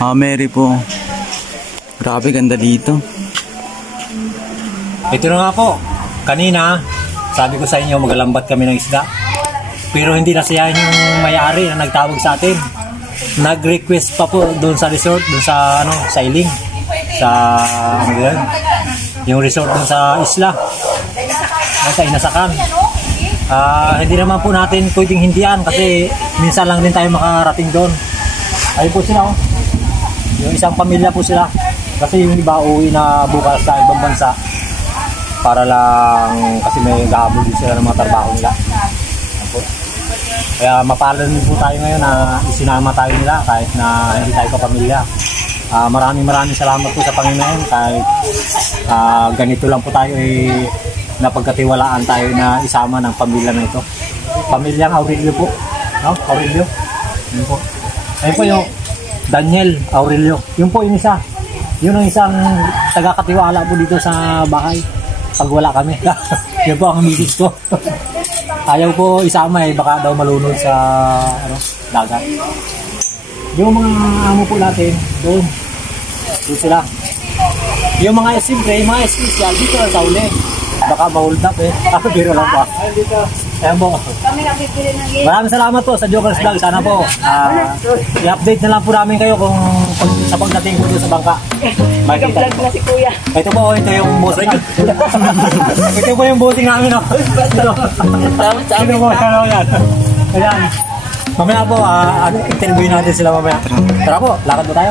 Mary po. Grabe, ganda dito. Ito na nga po. Kanina, sabi ko sa inyo, magalambat kami ng isda. Pero hindi nasiyahan yung may-ari na nagtawag sa atin. Nag-request pa po doon sa resort, doon sa sa Iling. Sa ano yun? Yung resort doon sa isla. Sa Inasakan. Hindi naman po natin pwedeng hindihan kasi minsan lang din tayo makarating doon. Ayun po sila, oh. Yung isang pamilya po sila. Kasi yung iba uwi na bukas sa ibang bansa para lang kasi may gahabol din sila ng mga trabaho nila. Kaya mapalad po tayo ngayon na isinama tayo nila kahit na hindi tayo kapamilya. Maraming salamat po sa Panginoon kahit ganito lang po tayo napagkatiwalaan tayo na isama ng pamilya na ito. Pamilyang Aurelio po. No? Aurelio. Yun po. Ayun po yung Daniel Aurelio. Yun po yung isa. Yun ang isang taga-katiwala po dito sa bahay. Pag wala kami. Yun po ang misis ko. Ayaw po isama baka daw malunod sa dagat. Yung mga amo po natin, doon sila. Yung mga simple, mga espesyal dito sa uli. Baka ma-hold up biro lang po. Ayan po. Maraming salamat po sa Jokers Vlog. Sana po i-update na lang po namin kayo kung sa pagdating po doon sa bangka. Makikita vlog na si Kuya. Ito po, ito yung bossing. Ito po yung bossing namin. Ito po, yan. Ayan. Mamaya po, interview natin sila mamaya. Tara po, lakad po tayo.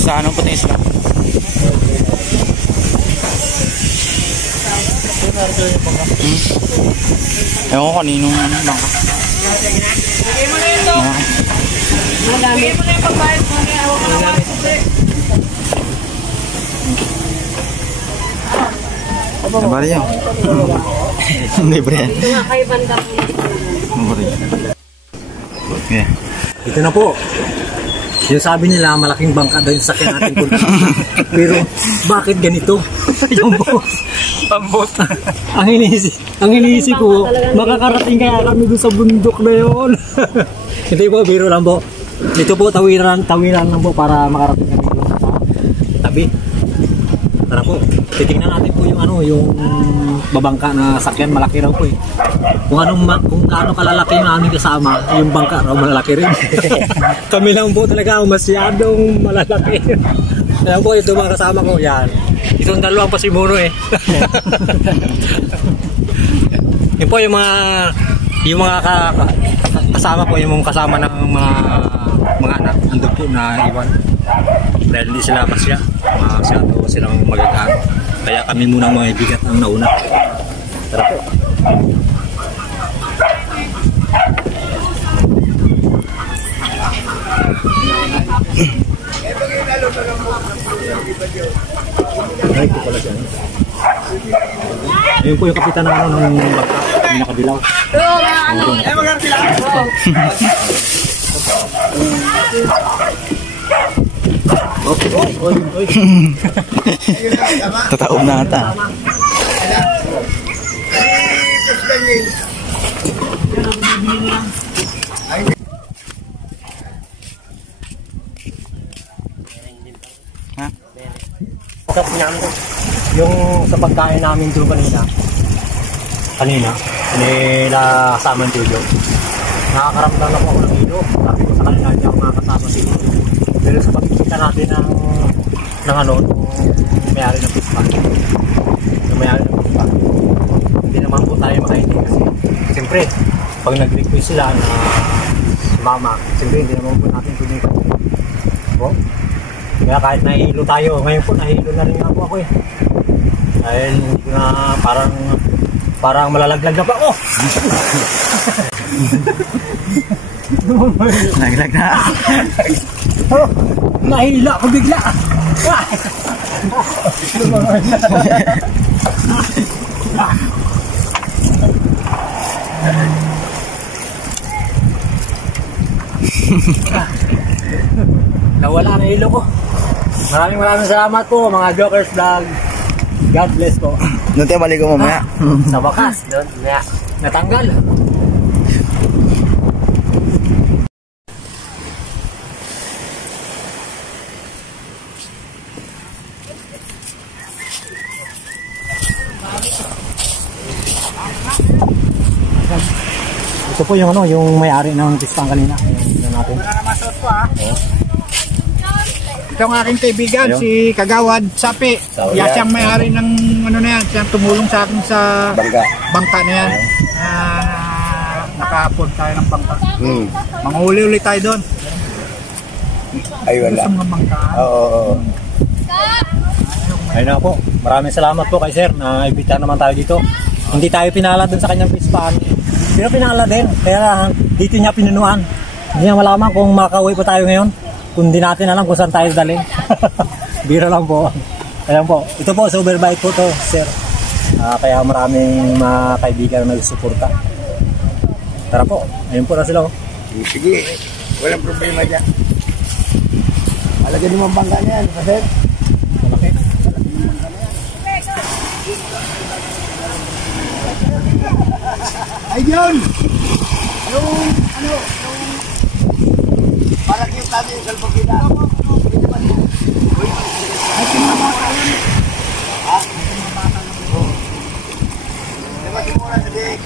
Sa anong puting isla? Ewan ko kaninong bangka. Madami. Ano ba rin yun? Libre yan. Okay. Ito na po. Yung sabi nila, malaking bangka daw yung sakyan natin po. Pero, bakit ganito? Yung po. Pambot. Ang iniisip ko, makakarating kaya kami doon sa bundok na yun. Hindi po, biro lang po. Ito po, tawiran lang po para makarating kami doon sa tabi. Tara po, titingnan natin po yung babangka na sakyan, malaki raw po kung gaano kalalaki yung aming kasama, yung bangka raw malalaki rin. Kami lang po talaga masyadong malalaki. Ayan po, ito mga kasama ko, yan. Itong dalawang pasimuno Yun po yung mga kasama po, yung kasama ng mga anak, andun po na iwan. Dahil hindi sila masyado silang magagaan. Kaya kami muna mga bigat ang nauna. Tara po. Ay, ito pala siya. Ayun po yung kapitan ng bangka, yung nakadilaw. Ay, magkakadilaw! Oy. Tataob na ata. Yung sa pagkain namin doon kanina nila kasama ng Jojo, nakakaramdam na po ako ng hilo. Sabi ko sa kanila, hindi ako makakasama dito. Pero sa pagkikita natin ng may-ari ng pispa, hindi naman po tayo makahingi kasi siyempre pag nag-request sila na sumama, siyempre hindi naman po natin pwedeng po. Kaya kahit nahihilo tayo, ngayon po nahihilo na rin nga po ako dahil na parang malalaglag na pa ako. Naglag na. Nahila ako bigla. Nawala na ilo ko. Maraming salamat po mga Jokers Vlog. God bless po. Doon tayo maligo mamaya. Sa wakas, doon natanggal. Ito po yung yung may-ari ng pistang kanina. Tingnan natin. Wala naman suot ko ha. Ito ang aking kaibigan, Ayun. si Kagawad Sapi. Sabi. Siyang may-ari ng ano na yan, siyang tumulong sa akin sa bangka na yan. Nakahapon tayo ng bangka. Manghuli ulit tayo doon. Ay, wala. Gusto mga bangka. Oo. Ayun na po. Maraming salamat po kay sir na imbitahan naman tayo dito. Hindi tayo pinala dun sa kanyang pispan. Pero pinala din. Kaya dito niya pinunuan. Hindi niya malaman kung makauwi pa tayo ngayon. Kung di natin alam kung saan tayo dalhin. Bira lang po. Ayan po. Ito po, super bait po to, sir. Kaya maraming mga kaibigan na nagsusuporta. Tara po. Ayun po na sila. Oh. Sige, walang problema dyan. Malagyan naman bangka niyan, kasi Malaki. ay yun! Yung, parang yung tabi yung salpagina. Ay, pinamata yun. Ha? Diba simula sa dik?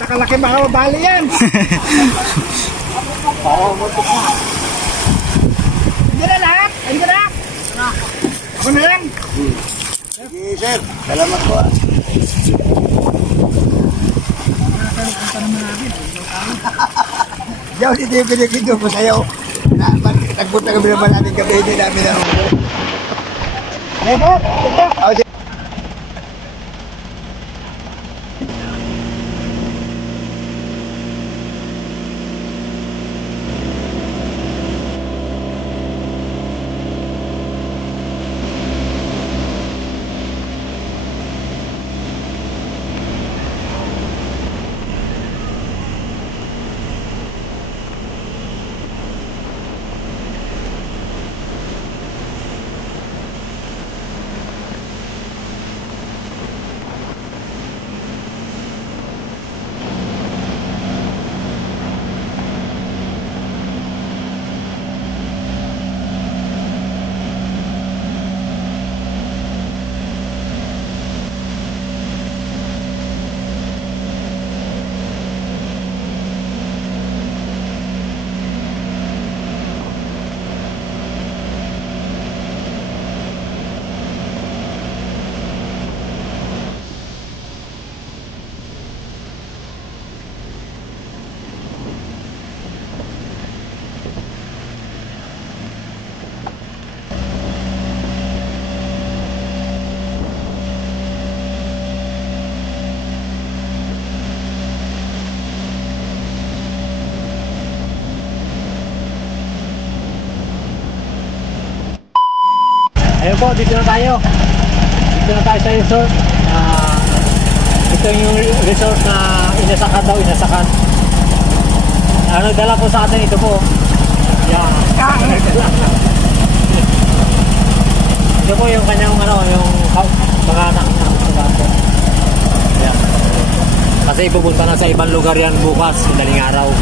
Nakalaki baka mabali yan. Hindi na lahat. Hindi na. Ako na lang. Sige, sir. Salamat po. Diyaw, dito yung pinagkido po sa'yo. Nagpunta kami naman natin gabi, hindi namin na. Lebo, lebo. Oh, sige. Ayun po, dito na tayo. Dito na tayo sa resort. Ito yung resort na inasakan daw, inasakan. Ano dala po sa atin ito po. Yan. Ito po yung kanyang yung mga anak niya. Yan. Kasi ipupunta na sa ibang lugar yan bukas, daling araw.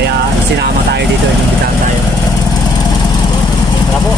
Kaya sinama tayo dito, inimbitahan tayo. Tara po.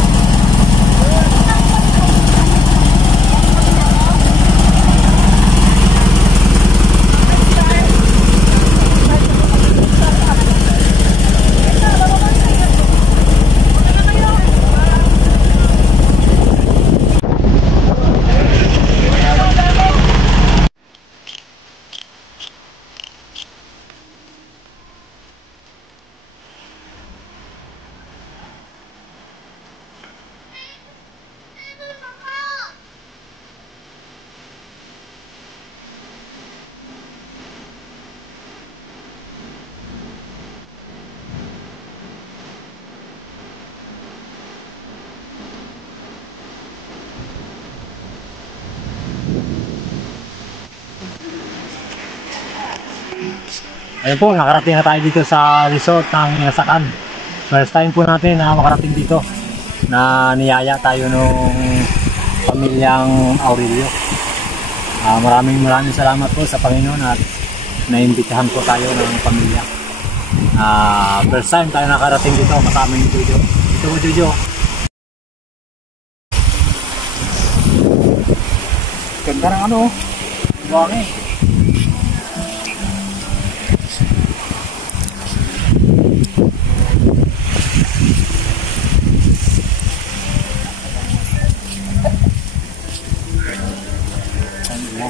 Ayun po, nakarating na tayo dito sa resort ng Inasakan. First time po natin na makarating dito na niyaya tayo nung pamilyang Aurelio. Maraming salamat po sa Panginoon at naimbitahan po tayo ng pamilya. First time tayo nakarating dito, kasama yung Jojo. Ito po Jojo. Ganda ng ano, buwangi.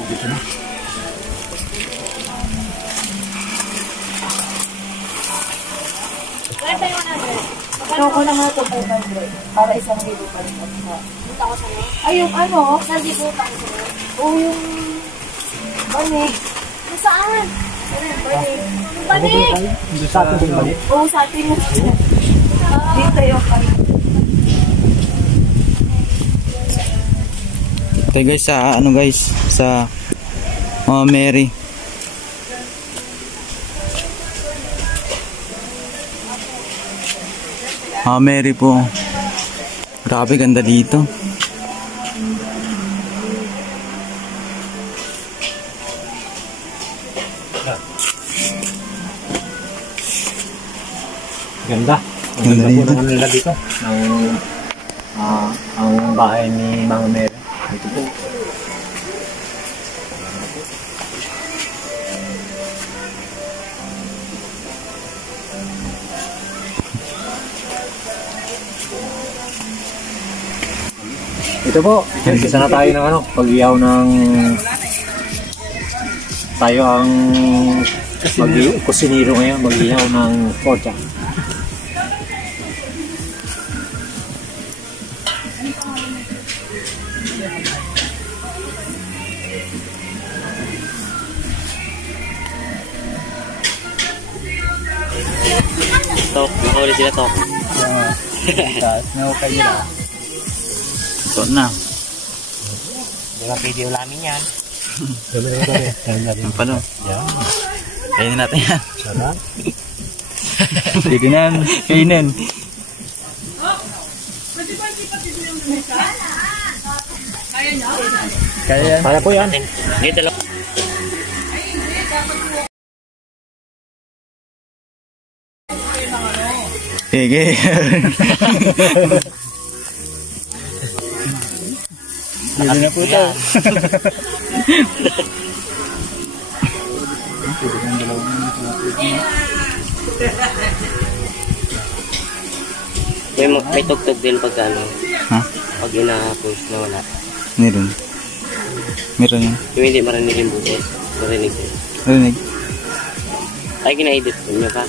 Dito na. Ako na nga ito 500 para isang libo pa rin. Punta ko sa'yo. Ay, yung ano? Nandito pa ko sa'yo. Oo, yung banig. Saan? Banig. Banig! Hindi sa atin yung balik. Oo, sa atin yung dito yung banig. Okay guys, sa ano guys, sa Mary. Mary po. Grabe, ganda dito. Ganda. Ganda Ang dito. ganda po ng nila dito. Ang bahay ni Mama Mary. Ito po. Ito po, isa na tayo ng ano, pag-iyaw ng tayo ang kusiniro ngayon, mag-iyaw ng pork. Tok, nakahuli sila tok. Okay nila. Ito na. Mga video namin yan. Yung pano. Yan. Kainin natin yan. Sarap. Pwede na yan. Kainin. Kaya yan. Kaya po yan. Ngayon dalawa. Sige. Pwede na po ito. May tugtog din pag ano. Ha? Pag ina-post na wala. Meron. Meron yun. Yung hindi marinig yung bukas. Marinig din. Marinig. Ay, gina-edit ko nyo ka.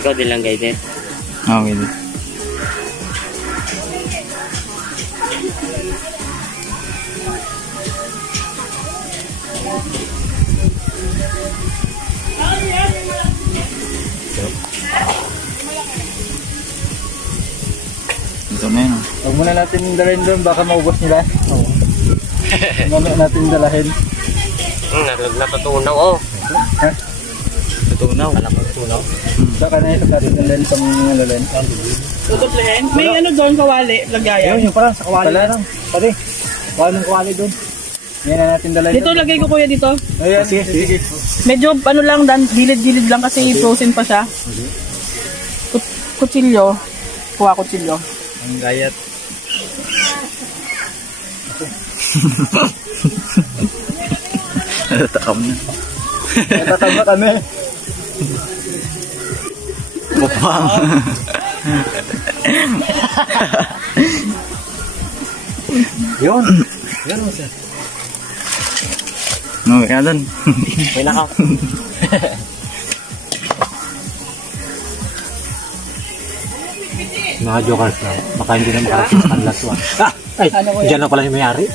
Ikaw din lang guided. Okay din. Ito na yun. Huwag muna natin dalhin doon, baka maubos nila. Oo. Mamaya natin dalahin. Natutunaw oh. Ha? Tutunaw. Saka na ito natin dalhin sa mga dalhin. Tutuplehin? May ano doon, kawali, lagayan. Ayun, yung parang sa kawali Wala. lang. Pare, kawali ng kawali doon. Yan na natin dalhin. Dito, lagay ko kuya dito. Ayan, sige. Medyo ano lang, gilid-gilid lang kasi frozen pa siya. Kutsilyo. Kuha kutsilyo. Ang gayat. Natakam na. Natakam na kami. Mukbang. Yun. Yun mo siya. No, kaya doon. May naka. Mga jokers na. Baka hindi na makarating sa kanila to. Ay, dyan na pala yung may-ari.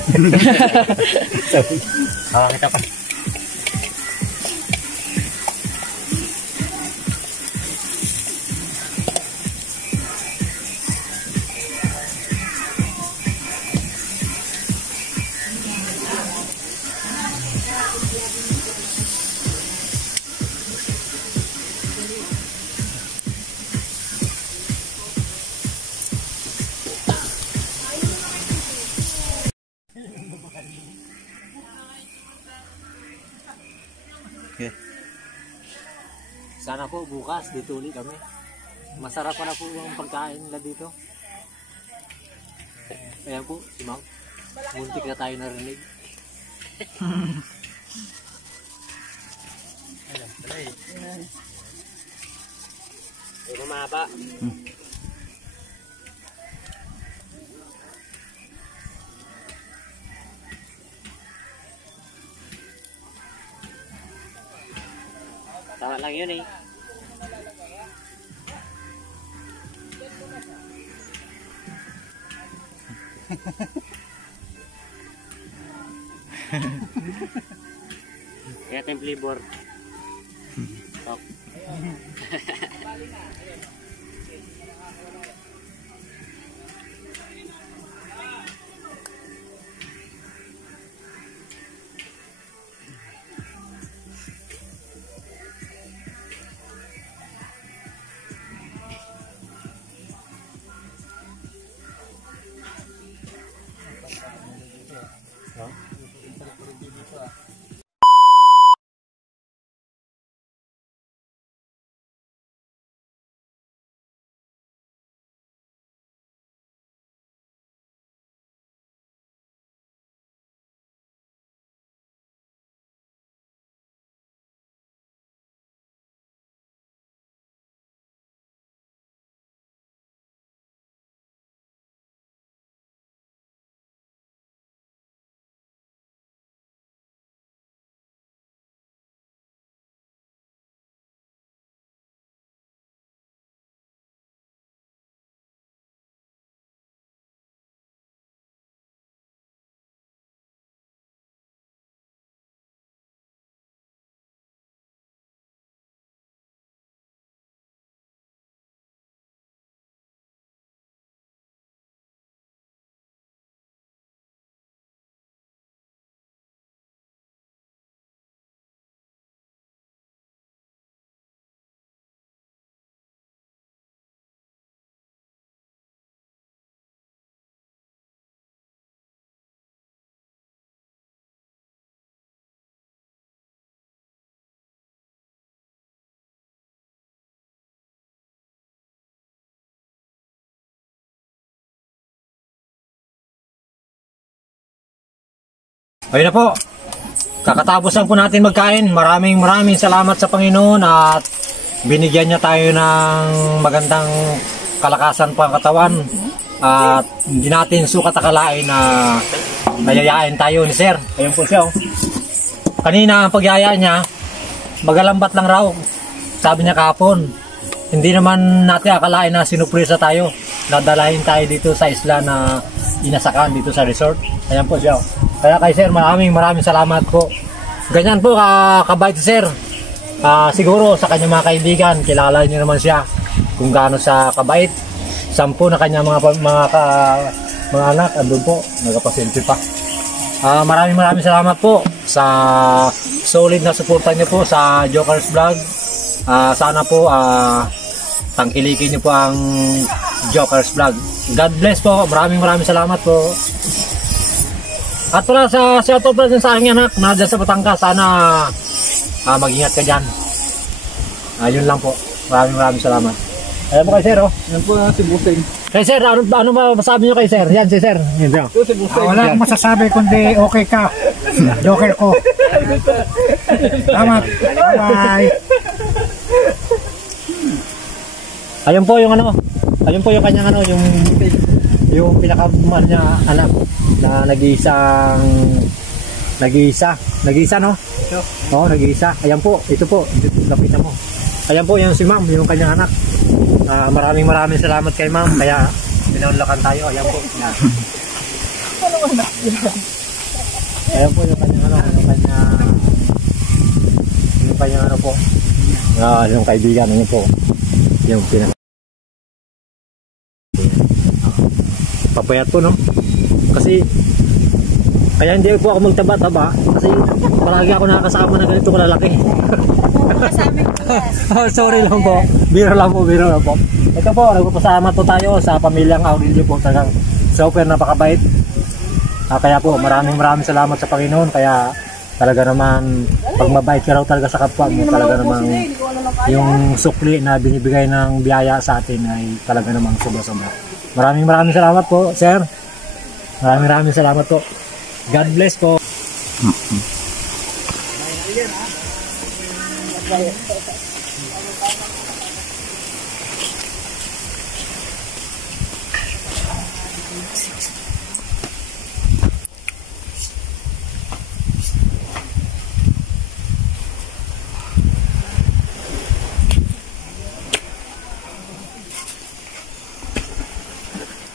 Kita pa. Sana po bukas dito ulit kami. Masarap pa na po ang pagkain nila dito. Ayan po, si Ma'am. Muntik na tayo narinig. Ayan, talay. Ay, mamaba. Tama lang yun eh. Kaya tayong flavor. Top. Ayun na po. Kakatapos lang po natin magkain. Maraming salamat sa Panginoon at binigyan niya tayo ng magandang kalakasan pang katawan. At hindi natin sukat akalain na nayayain tayo ni Sir. Ayun po siya. Oh. Kanina ang pagyaya niya, magalambat lang raw. Sabi niya kahapon. Hindi naman natin akalain na sinupresa tayo. Nadalahin tayo dito sa isla na inasakan dito sa resort. Ayan po siya. Kaya kay Sir, maraming salamat po. Ganyan po kabait si Sir. Siguro sa kanyang mga kaibigan, kilala niyo naman siya kung gaano sa kabait. 10 na kanya mga anak, andun po, nagpapasilpi pa. Maraming salamat po sa solid na suporta niyo po sa Jokers Vlog. Sana po tangkilikin niyo po ang Jokers Vlog. God bless po. Maraming salamat po. At para sa shoutout pa din sa aking anak na dyan sa Batangas, sana mag-ingat ka dyan. Yun lang po. Maraming salamat. Ayan po kay Sir, oh. Yan po si Busing. Kay Sir, ano masasabi nyo kay Sir? Yan si Sir. Yan siya. Wala akong masasabi kundi okay ka. Joker ko. Salamat. Bye. Ayun po yung ano. Ayun po yung kanyang ano, yung pinaka niya anak na nag-iisa no? Oo, nag-iisa. Ayan po, ito po, lapitan mo. Ayan po, yan si Ma'am, yung kanyang anak. Maraming salamat kay Ma'am, kaya pinaunlakan tayo. Ayan po. Yan. Ayan po yung kanyang ano, yung kanyang ano po. Yung kaibigan, ayan po. Yung pinaka papayat po, no? Kasi kaya hindi po ako magtaba-taba kasi palagi ako nakakasama na ganito kalalaki. Sorry lang po. Biro lang po. Ito po, nagpapasalamat po tayo sa pamilyang Aurelio po. Talagang super napakabait. Kaya po, maraming salamat sa Panginoon. Kaya talaga naman, pag mabait ka raw talaga sa kapwa mo, talaga naman yung sukli na binibigay ng biyaya sa atin ay talaga namang sobra-sobra. Maraming salamat po, sir. Maraming salamat po. God bless po.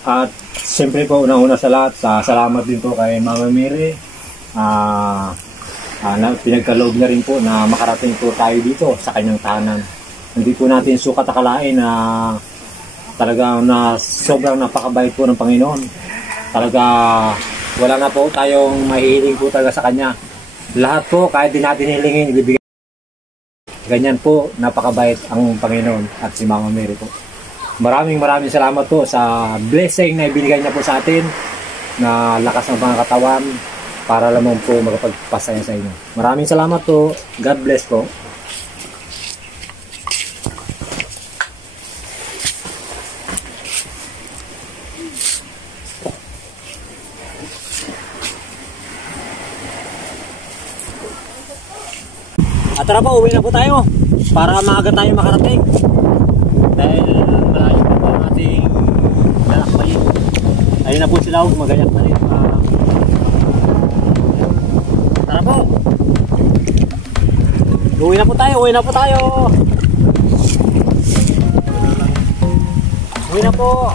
At siyempre po, unang-una sa lahat, salamat din po kay Mama Mary. Pinagkaloob na rin po na makarating po tayo dito sa kanyang tahanan. Hindi po natin sukat akalain na talaga na sobrang napakabait po ng Panginoon. Talaga wala na po tayong mahihiling po talaga sa kanya. Lahat po, kahit di natin hilingin, ibibigay. Ganyan po, napakabait ang Panginoon at si Mama Mary po. Maraming salamat po sa blessing na ibinigay niya po sa atin na lakas ng mga katawan para lamang po magpagpasaya sa inyo. Maraming salamat po. God bless po. At tara po, uwi na po tayo para maaga tayo makarating. Dahil malayo pa po ang ating lalakbayin. Ayun na po sila, magayak na rin. Tara po! Uwi na po tayo! Uwi na po!